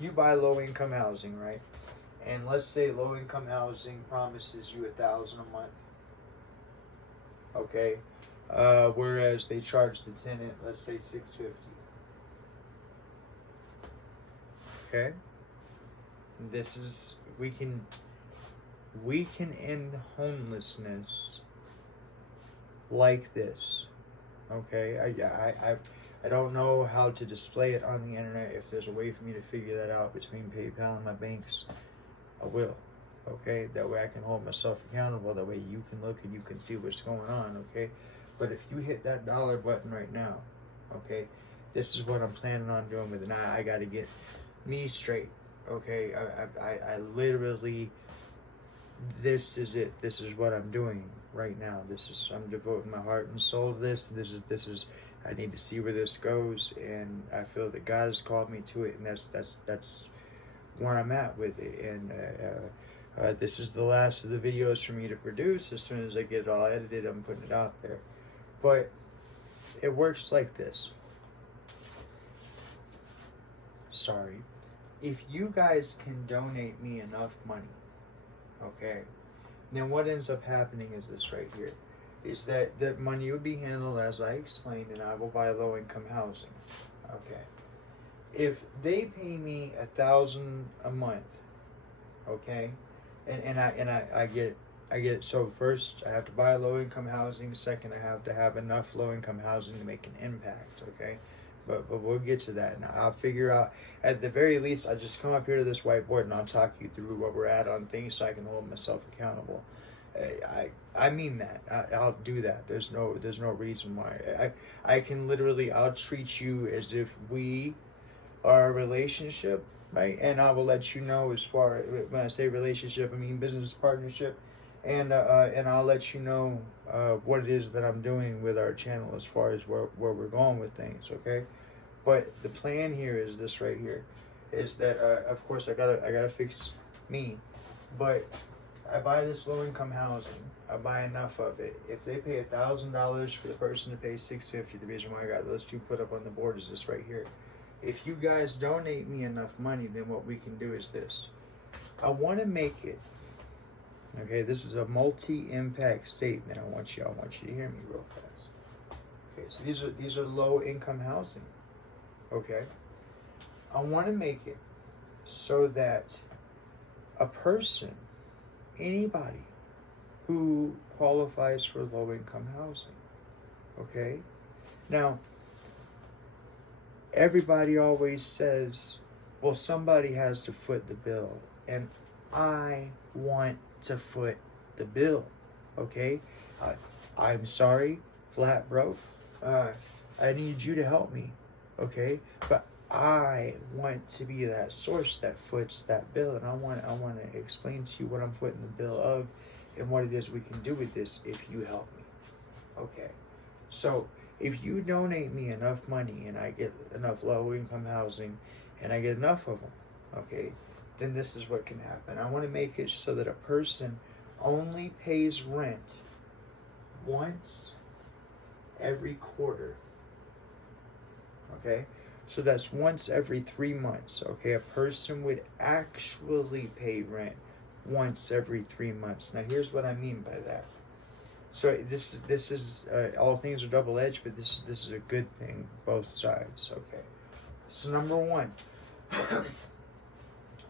You buy low income housing, right? And let's say low income housing promises you 1,000 a month. Okay, whereas they charge the tenant, let's say 650. Okay, this is we can end homelessness like this. Okay, I don't know how to display it on the internet. If there's a way for me to figure that out between PayPal and my banks, I will. Okay, that way I can hold myself accountable. That way you can look and you can see what's going on. Okay, but if you hit that dollar button right now, okay, this is what I'm planning on doing with it. Now I got to get me straight. Okay, I literally, this is it. This is what I'm doing right now. I'm devoting my heart and soul to this. This is I need to see where this goes, and I feel that God has called me to it, and that's where I'm at with it. And this is the last of the videos for me to produce. As soon as I get it all edited, I'm putting it out there. But it works like this. Sorry. If you guys can donate me enough money, okay, then what ends up happening is this right here. Is that the money will be handled as I explained, and I will buy low income housing. Okay. If they pay me 1,000 a month, okay, and I get it. So first I have to buy low income housing. Second, I have to have enough low income housing to make an impact. Okay, but we'll get to that. And I'll figure out. At the very least, I'll just come up here to this whiteboard and I'll talk you through what we're at on things so I can hold myself accountable. I mean that. I'll do that. There's no reason why. I can literally, I'll treat you as if we are a relationship, right? And I will let you know, as far, when I say relationship, I mean business partnership, and I'll let you know what it is that I'm doing with our channel as far as where we're going with things, okay? But the plan here is this right here, is that of course I gotta fix me, but I buy this low income housing. I buy enough of it. If they pay $1,000 for the person to pay $650, the reason why I got those two put up on the board is this right here. If you guys donate me enough money, then what we can do is this. I want to make it. Okay, this is a multi-impact statement. I want you to hear me real fast. Okay, so these are low income housing. Okay, I want to make it so that a person, anybody who qualifies for low income housing, okay? Now, everybody always says, well, somebody has to foot the bill, and I want to foot the bill, okay? I'm sorry, flat broke. I need you to help me, okay? But I want to be that source that foots that bill, and I want to explain to you what I'm footing the bill of and what it is we can do with this if you help me. Okay, so if you donate me enough money and I get enough low income housing and I get enough of them, okay, then this is what can happen. I want to make it so that a person only pays rent once every quarter. Okay, so that's once every 3 months. Okay, a person would actually pay rent once every 3 months. Now here's what I mean by that. So this is all things are double-edged, but this is a good thing, both sides. Okay, so number one,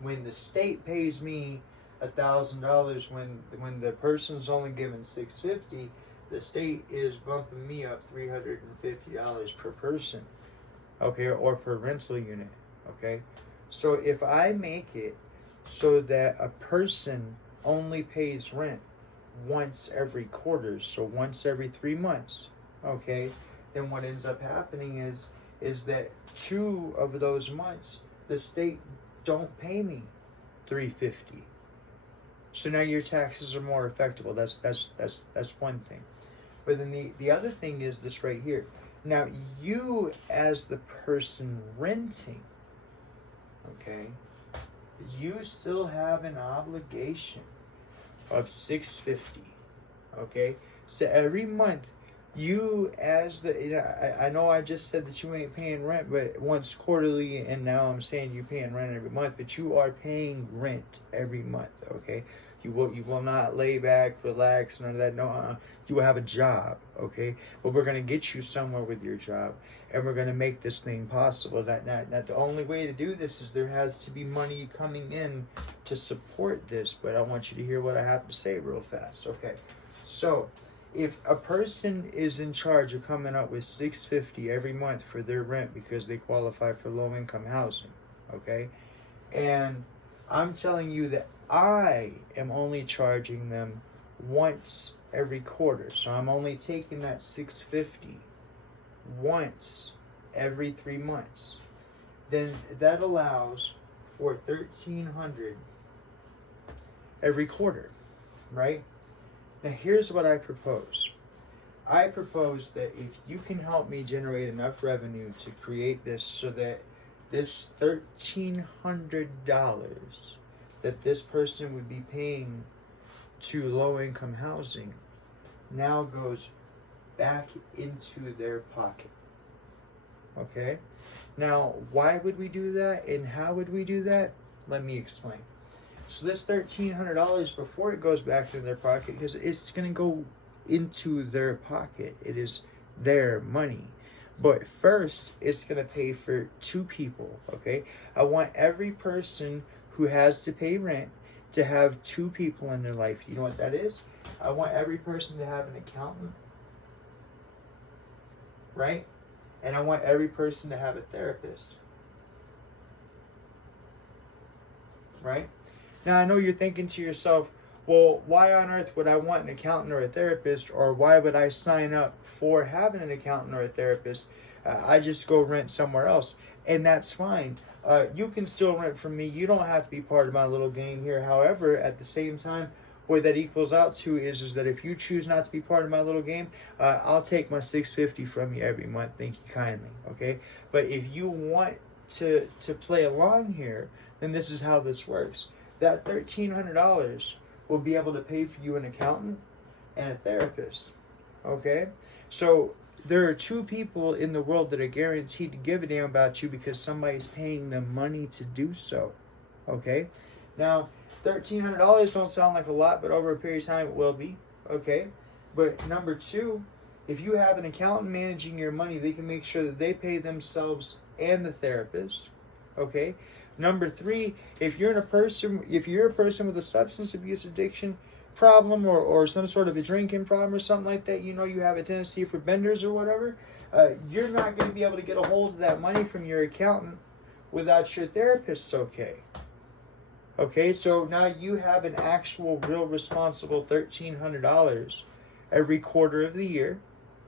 when the state pays me $1,000, when the person's only given $650, the state is bumping me up $350 per person, okay, or per rental unit, okay. So if I make it so that a person only pays rent once every quarter, so once every 3 months, okay, then what ends up happening is that 2 of those months the state don't pay me $350. So now your taxes are more effective. That's one thing. But then the other thing is this right here. Now you, as the person renting, okay, you still have an obligation of $650. Okay, so every month you as the, I know I just said that you ain't paying rent but once quarterly, and now I'm saying you're paying rent every month, but you are paying rent every month, okay? You will not lay back, relax, none of that. No, you will have a job, okay? But we're gonna get you somewhere with your job, and we're gonna make this thing possible. That the only way to do this is there has to be money coming in to support this. But I want you to hear what I have to say real fast, okay? So, if a person is in charge of coming up with $650 every month for their rent because they qualify for low income housing, okay, and I'm telling you that I am only charging them once every quarter. So I'm only taking that $650 once every 3 months. Then that allows for $1,300 every quarter, right? Now here's what I propose. I propose that if you can help me generate enough revenue to create this so that this $1,300 that this person would be paying to low-income housing now goes back into their pocket. Okay? Now, why would we do that and how would we do that? Let me explain. So this $1,300, before it goes back into their pocket, because it's going to go into their pocket. It is their money. But first, it's going to pay for 2 people, okay? I want every person who has to pay rent to have 2 people in their life. You know what that is? I want every person to have an accountant, right? And I want every person to have a therapist, right? Now, I know you're thinking to yourself, well, why on earth would I want an accountant or a therapist, or why would I sign up for having an accountant or a therapist? I just go rent somewhere else, and that's fine. You can still rent from me. You don't have to be part of my little game here. However, at the same time, what that equals out to is that if you choose not to be part of my little game, I'll take my $650 from you every month. Thank you kindly, okay? But if you want to play along here, then this is how this works. That $1,300 will be able to pay for you an accountant and a therapist, okay? So there are 2 people in the world that are guaranteed to give a damn about you because somebody's paying them money to do so, okay? Now, $1,300 don't sound like a lot, but over a period of time it will be, okay? But number 2, if you have an accountant managing your money, they can make sure that they pay themselves and the therapist, okay? Number 3, if you're a person with a substance abuse addiction problem or some sort of a drinking problem or something like that, you know you have a tendency for benders or whatever, you're not going to be able to get a hold of that money from your accountant without your therapist's okay. Okay, so now you have an actual, real responsible $1,300 every quarter of the year,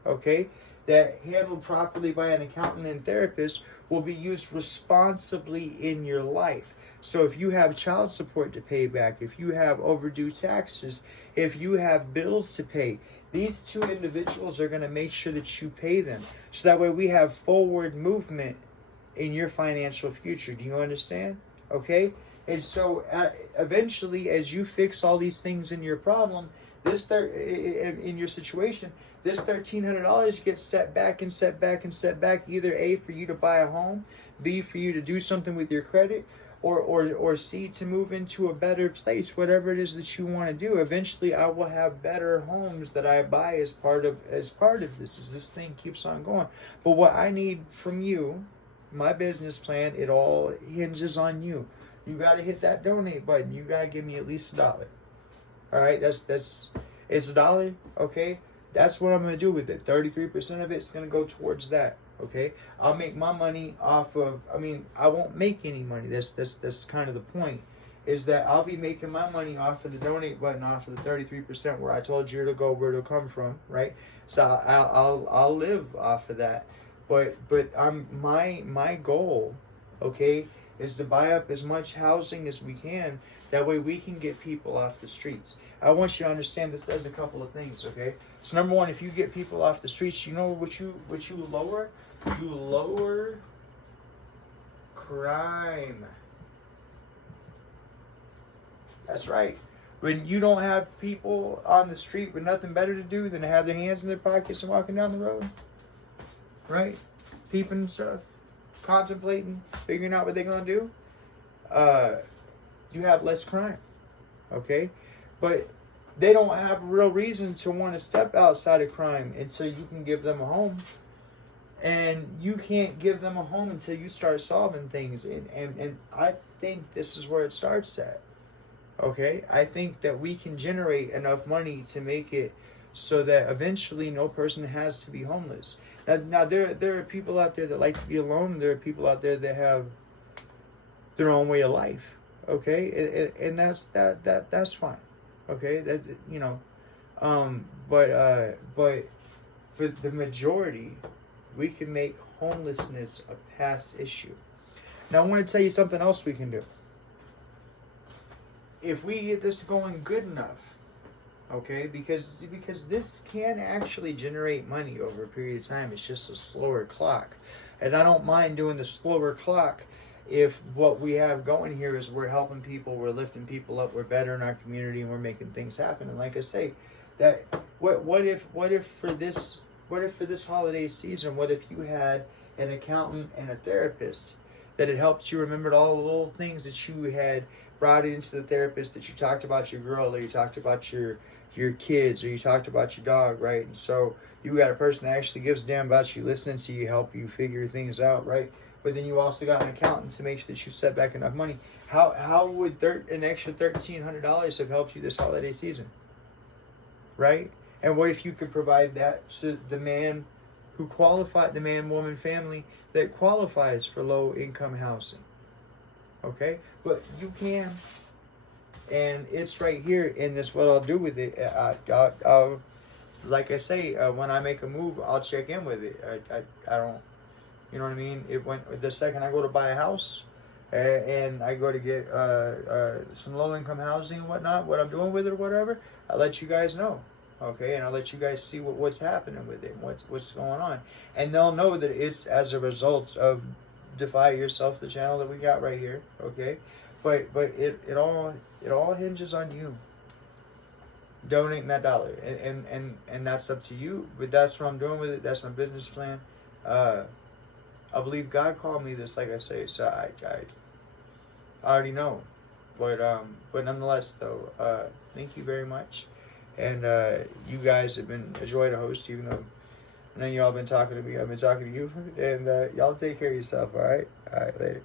okay, that handled properly by an accountant and therapist will be used responsibly in your life. So if you have child support to pay back, if you have overdue taxes, if you have bills to pay, these 2 individuals are going to make sure that you pay them. So that way we have forward movement in your financial future. Do you understand? Okay? And so eventually, as you fix all these things in your problem, in your situation, this $1,300 gets set back and set back and set back, either A, for you to buy a home, B, for you to do something with your credit, or C, to move into a better place, whatever it is that you want to do. Eventually, I will have better homes that I buy as part of this, as this thing keeps on going. But what I need from you, my business plan, it all hinges on you. You got to hit that donate button. You got to give me at least $1. All right, it's $1, okay? That's what I'm going to do with it. 33% of it's going to go towards that, okay? I'll make my money off of, I won't make any money. That's kind of the point, is that I'll be making my money off of the donate button, off of the 33% where I told you to go, where it'll come from, right? So I'll live off of that. But my goal, okay, is to buy up as much housing as we can. That way we can get people off the streets. I want you to understand this does a couple of things, okay? So number 1, if you get people off the streets, you know what you lower? You lower crime. That's right. When you don't have people on the street with nothing better to do than to have their hands in their pockets and walking down the road, right? Peeping stuff, contemplating, figuring out what they're gonna do, you have less crime, okay? But they don't have a real reason to want to step outside of crime until you can give them a home. And you can't give them a home until you start solving things. And I think this is where it starts at. Okay? I think that we can generate enough money to make it so that eventually no person has to be homeless. Now there are people out there that like to be alone, and there are people out there that have their own way of life. Okay? And that's fine. Okay? That, you know, but for the majority, we can make homelessness a past issue. Now, I want to tell you something else we can do. If we get this going good enough, okay, because this can actually generate money over a period of time. It's just a slower clock. And I don't mind doing the slower clock if what we have going here is we're helping people, we're lifting people up, we're better in our community, and we're making things happen. And like I say, that what if for this holiday season, what if you had an accountant and a therapist that had helped you remembered all the little things that you had brought into the therapist, that you talked about your girl, or you talked about your kids, or you talked about your dog, right? And so you got a person that actually gives a damn about you, listening to you, help you figure things out, right? But then you also got an accountant to make sure that you set back enough money. How would an extra $1,300 have helped you this holiday season, right? And what if you could provide that to the man who qualified, the man, woman, family that qualifies for low income housing? Okay? But you can. And it's right here in this, what I'll do with it. I'll like I say, when I make a move, I'll check in with it. I don't, you know what I mean? The second I go to buy a house and I go to get some low income housing and whatnot, what I'm doing with it or whatever, I'll let you guys know. Okay, and I'll let you guys see what's happening with it, what's going on, and they'll know that it's as a result of Defy Yourself, the channel that we got right here. Okay, but it all hinges on you donating that dollar, and that's up to you. But that's what I'm doing with it. That's my business plan. I believe God called me this, like I say, so I already know. But nonetheless, though, thank you very much. And you guys have been a joy to host, even though I know y'all been talking to me. I've been talking to you. And y'all take care of yourself, all right? All right, later.